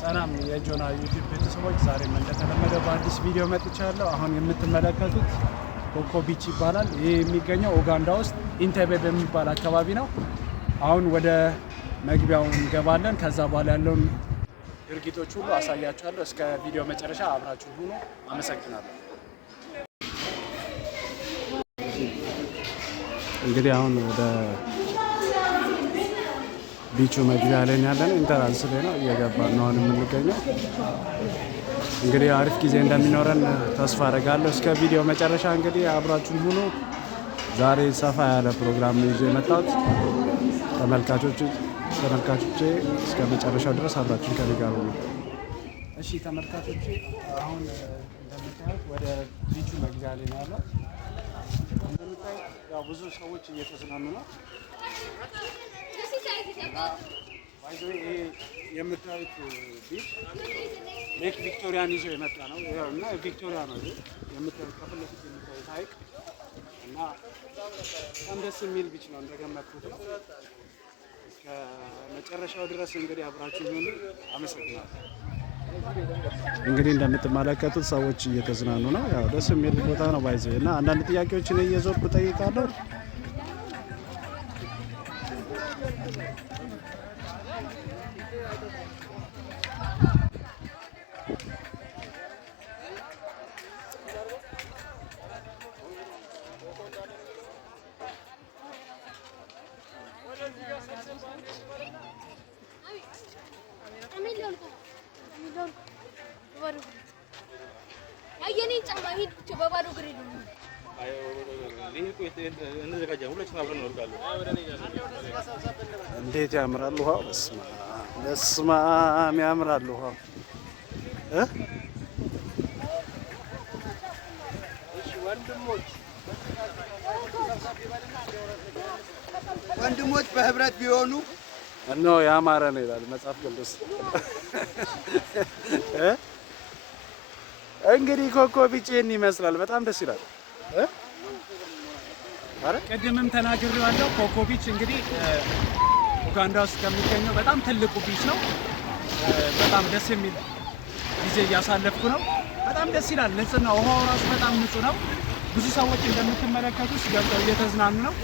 ሰላም የጆና ዩቲዩብ ቤተሰቦች፣ ዛሬም እንደተለመደው በአዲስ ቪዲዮ መጥቻለሁ። አሁን የምትመለከቱት ኮኮ ቢች ይባላል። ይህ የሚገኘው ኡጋንዳ ውስጥ ኢንቴቤ በሚባል አካባቢ ነው። አሁን ወደ መግቢያው እንገባለን። ከዛ በኋላ ያለውን ድርጊቶች ሁሉ አሳያችኋለሁ። እስከ ቪዲዮ መጨረሻ አብራችሁ ሁኑ። አመሰግናለሁ። እንግዲህ አሁን ወደ ቢቹ መግቢያ ላይ ያለን ኢንተራንስ ላይ ነው እየገባን ነው አሁን የምንገኘው። እንግዲህ አሪፍ ጊዜ እንደሚኖረን ተስፋ አደርጋለሁ። እስከ ቪዲዮ መጨረሻ እንግዲህ አብራችሁን ሁኑ። ዛሬ ሰፋ ያለ ፕሮግራም ነው ይዤ የመጣሁት። ተመልካቾቼ እስከ መጨረሻው ድረስ አብራችሁን ከኔ ጋር ሁኑ። እሺ ተመልካቾቼ፣ አሁን እንደምታዩት ወደ ቢቹ መግቢያ ላይ ነው ያለው። እንደምታዩት ያው ብዙ ሰዎች እየተዝናኑ ነው። ይሄ የምታዩት ቢች ሌክ ቪክቶሪያን ይዞ የመጣ ነው እና ቪክቶሪያ ነው የምታዩት ከፊት ለፊት የምታዩት ሐይቅ እና በጣም ደስ የሚል ቢች ነው። እንደገመትኩት ነው። እስከ መጨረሻው ድረስ እንግዲህ አብራችሁ ይሁኑ። አመሰግናለሁ። እንግዲህ እንደምትመለከቱት ሰዎች እየተዝናኑ ነው። ያው ደስ የሚል ቦታ ነው ባይዘ እና አንዳንድ ጥያቄዎችን እየዞርኩ ጠይቃለሁ። እንዴት ያምራል ውሃው! በስመ አብ ያምራል ውሃው። ወንድሞች በህብረት ቢሆኑ እነሆ ያማረ ነው ይላል መጽሐፍ ቅዱስ። እንግዲህ ኮኮ ቢች ይህን ይመስላል። በጣም ደስ ይላል። ቅድምም ተናግሬዋለሁ። ኮኮ ቢች እንግዲህ ኡጋንዳ ውስጥ ከሚገኘው በጣም ትልቁ ቢች ነው። በጣም ደስ የሚል ጊዜ እያሳለፍኩ ነው። በጣም ደስ ይላል። ንጹህ ነው። ውሃው ራሱ በጣም ንጹህ ነው። ብዙ ሰዎች እንደምትመለከቱት ገብተው እየተዝናኑ ነው።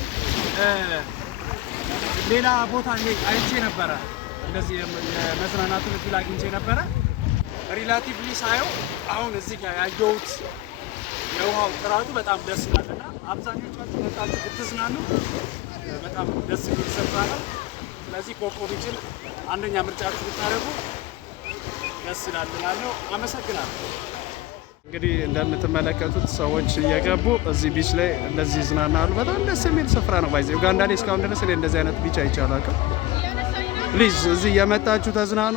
ሌላ ቦታ አይቼ ነበረ፣ እንደዚህ የመዝናናት እድል አግኝቼ ነበረ። ሪላቲቭሊ ሳየው አሁን እዚህ ጋር ያየሁት የውሃው ጥራቱ በጣም ደስ ይላል እና አብዛኞቻችሁ መጣችሁ ብትዝናኑ በጣም ደስ የሚል ስፍራ ነው። ስለዚህ ኮኮ ቢችን አንደኛ ምርጫችሁ ብታደርጉ ደስ ይላል እላለሁ። አመሰግናለሁ። እንግዲህ እንደምትመለከቱት ሰዎች እየገቡ እዚህ ቢች ላይ እንደዚህ ይዝናናሉ። በጣም ደስ የሚል ስፍራ ነው። ባይዘ ኡጋንዳ ላይ እስካሁን ድረስ እንደዚህ አይነት ቢች አይቻላችሁ። ፕሊዝ እዚህ እየመጣችሁ ተዝናኑ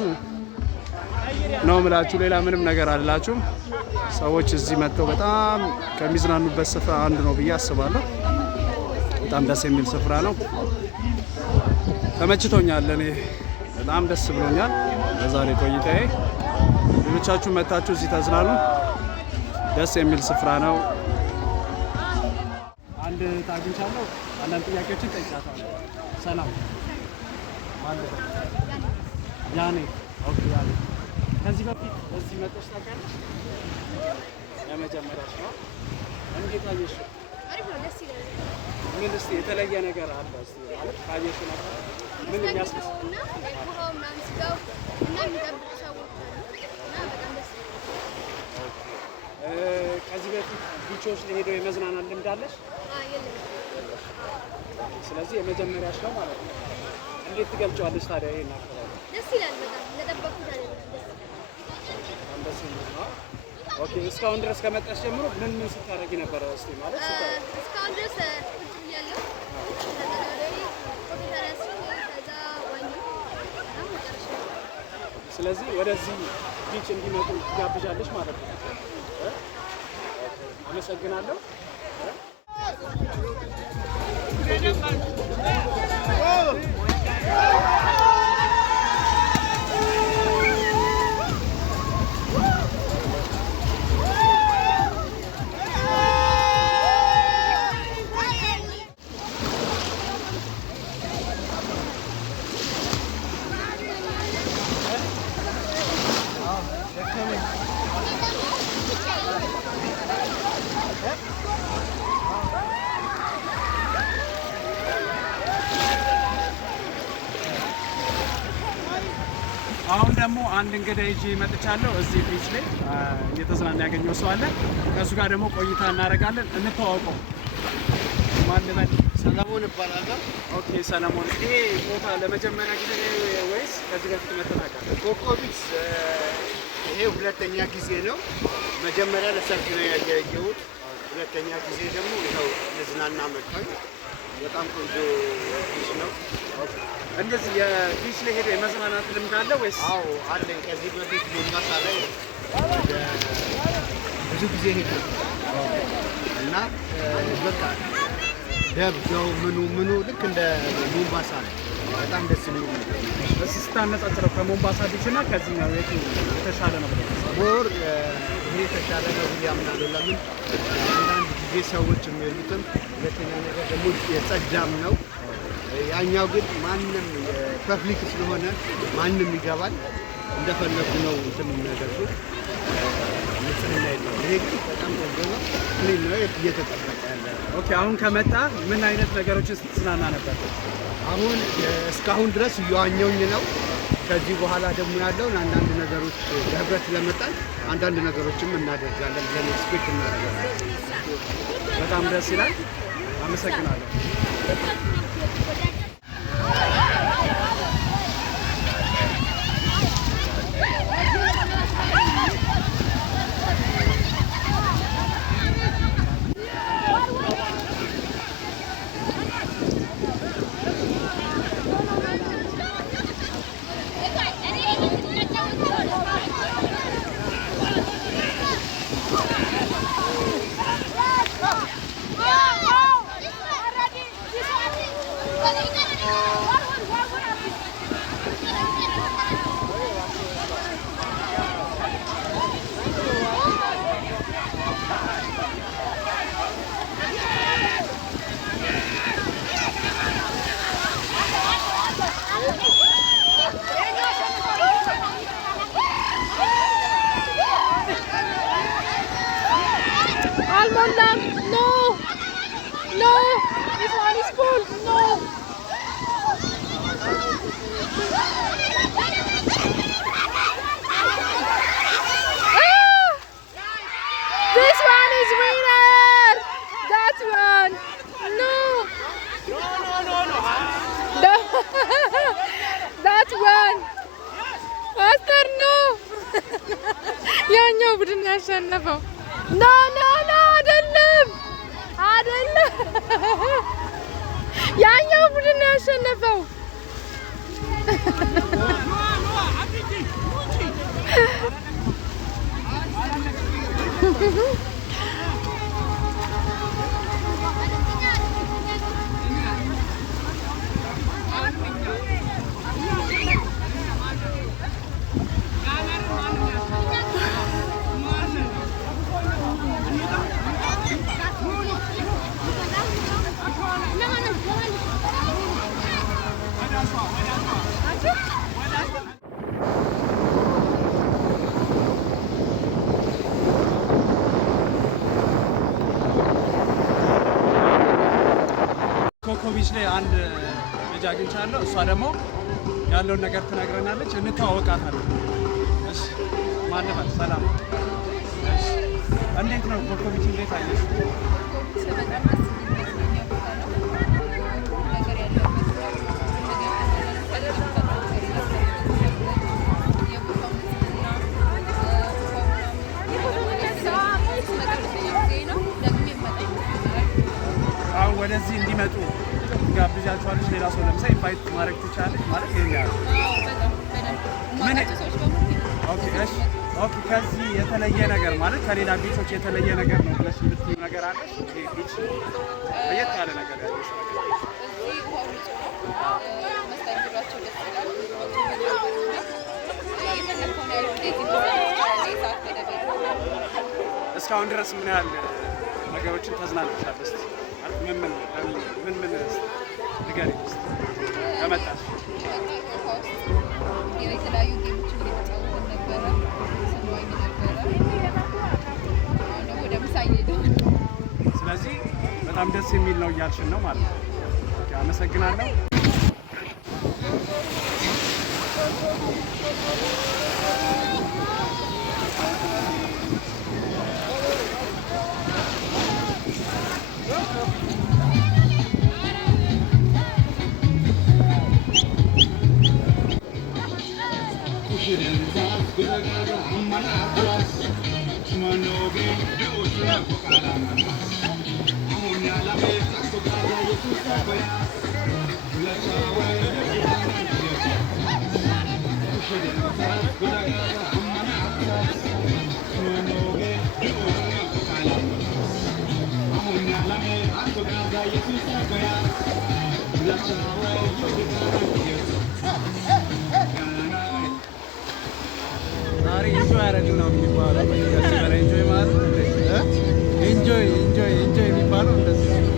ነው የምላችሁ። ሌላ ምንም ነገር አላችሁም። ሰዎች እዚህ መጥተው በጣም ከሚዝናኑበት ስፍራ አንዱ ነው ብዬ አስባለሁ። በጣም ደስ የሚል ስፍራ ነው። ተመችቶኛል። እኔ በጣም ደስ ብሎኛል በዛሬ ቆይታዬ። ሌሎቻችሁ መጥታችሁ እዚህ ተዝናኑ። ደስ የሚል ስፍራ ነው። አንድ ታግኝቻለሁ። አንዳንድ ጥያቄዎችን ጠይቃታለሁ። ሰላም ማለት ያኔ ኦኬ ያኔ ከዚህ በፊት እዚህ መጥተሽ ታውቂያለሽ? ለመጀመሪያሽ ነው? እንዴት አየሽ? አሪፍ ነው፣ ደስ ይላል። ምን እስኪ የተለየ ነገር አለ እስኪ ማለት ካየሽ ነበር? ምን የሚያስደስት እና ውሃው ምናምን ሲጋው እና የሚጠብቁ ሰዎች እና በጣም ደስ ይላል። ከዚህ በፊት ቢቾች ላይ ሄደው የመዝናናት ልምድ አለሽ? የለም። ስለዚህ የመጀመሪያሽ ነው ማለት ነው። እንዴት ትገልጫዋለሽ ታዲያ ይሄን አካባቢ? ደስ ይላል በጣም እንደጠበቅኩት አይደለም። ደስ ይላል። ኦኬ፣ እስካሁን ድረስ ከመጣሽ ጀምሮ ምን ስታደርጊ ነበረ? እስቲ ማለት እስካሁን ድረስ ቁጭ ብያለሁ። ስለዚህ ወደዚህ ቢች እንዲመጡ ትጋብዣለሽ ማለት ነው። አመሰግናለሁ። አሁን ደግሞ አንድ እንግዳ ይዤ መጥቻለሁ። እዚህ ቢች ላይ እየተዝናና ያገኘው ሰው አለ። ከእሱ ጋር ደግሞ ቆይታ እናደርጋለን። እንተዋወቀው። ማን ልበል? ሰለሞን እባላለሁ። ኦኬ ሰለሞን፣ ይሄ ቦታ ለመጀመሪያ ጊዜ ወይስ ከዚህ በፊት መተናቀር? ኮኮ ቢች ይሄ ሁለተኛ ጊዜ ነው። መጀመሪያ ለሰርግ ነው ያየሁት። ሁለተኛ ጊዜ ደግሞ ይኸው ልዝናና መጣሁ። በጣም ቆንጆ ቢች ነው። እንደዚህ የቢች ላይ ሄዶ የመዝናናት ልምድ አለ ወይስ? አዎ አለኝ። ከዚህ በፊት ሞምባሳ ላይ ብዙ ጊዜ ሄዱ እና በቃ ደብዛው ምኑ ልክ እንደ ሞምባሳ ነው። በጣም ደስ የሚል ነው። እስኪ ስታነጻጽረው ከሞምባሳ ቢች እና ከዚህኛው የቱ የተሻለ ነው? ሞር ይሄ የተሻለ ነው ብዬ አምናለሁ። ለምን አንዳንድ ጊዜ ሰዎች የሚሉትም፣ ሁለተኛ ነገር ደግሞ የጸዳም ነው። ያኛው ግን ማንም ፐብሊክ ስለሆነ ማንም ይገባል፣ እንደፈለጉ ነው እንትን የሚያደርጉት። ንጽህና የለውም። ይሄ ግን በጣም ቆንጆ ነው። ክሊን ነው፣ እየተጠበቀ ያለ። ኦኬ አሁን ከመጣ ምን አይነት ነገሮችን ስትዝናና ነበር? አሁን እስካሁን ድረስ እየዋኘሁኝ ነው። ከዚህ በኋላ ደግሞ ያለውን አንዳንድ ነገሮች በህብረት ለመጣል አንዳንድ ነገሮችም እናደርጋለን ብለን ኤክስፔክት እናደርጋለን። በጣም ደስ ይላል። አመሰግናለሁ። No! This one is full! No! Ah! This one is winner! That one! No! No! That one! Master, no! ያኛው ቡድን ያሸነፈው ኖ ኖ ኖ አይደለም አይደለም ያኛው ቡድን ያሸነፈው ኮኮ ቢች ላይ አንድ ልጅ አግኝቻለሁ። እሷ ደግሞ ያለውን ነገር ትነግረናለች። እንተዋወቃታለን። እሺ ማን ነው? ሰላም። እሺ እንዴት ነው ኮኮ ቢች? እንዴት አየሽ? አሁን ወደዚህ እንዲመጡ ጋብዣቸዋለች። ሌላ ሰው ለምሳሌ ኢንቫይት ማድረግ ትችላለች ማለት ይሄኛል። ኦኬ ከዚህ የተለየ ነገር ማለት ከሌላ ቢቾች የተለየ ነገር ነው ብለሽ የምትይው ነገር አለ? ይሄ ቢች ለየት ያለ ነገር ያለሽ ነገር? እስካሁን ድረስ ምን ያህል ነገሮችን ተዝናንተሻል? እስኪ ማለት ምን ንገሪኝ እስኪ ከመጣሽ። የተለያዩ ጌሞችን እየተጫወትን ነበረ፣ ስንዋኝ ነበረ። አሁን ደግሞ ወደ ምሳ እየሄድን። ስለዚህ በጣም ደስ የሚል ነው እያልሽን ነው ማለት ነው። አመሰግናለሁ። ዛሬ ኢንጆይ ያደረግን ነው የሚባለው። ከዚህ በላይ ኢንጆይ ማለት ኢንጆይ ኢንጆይ ኢንጆይ የሚባለው እንደዚህ ነው።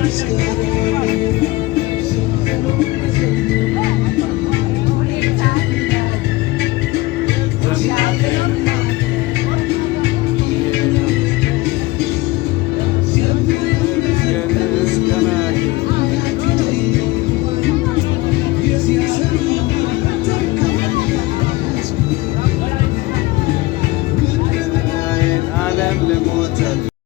Discover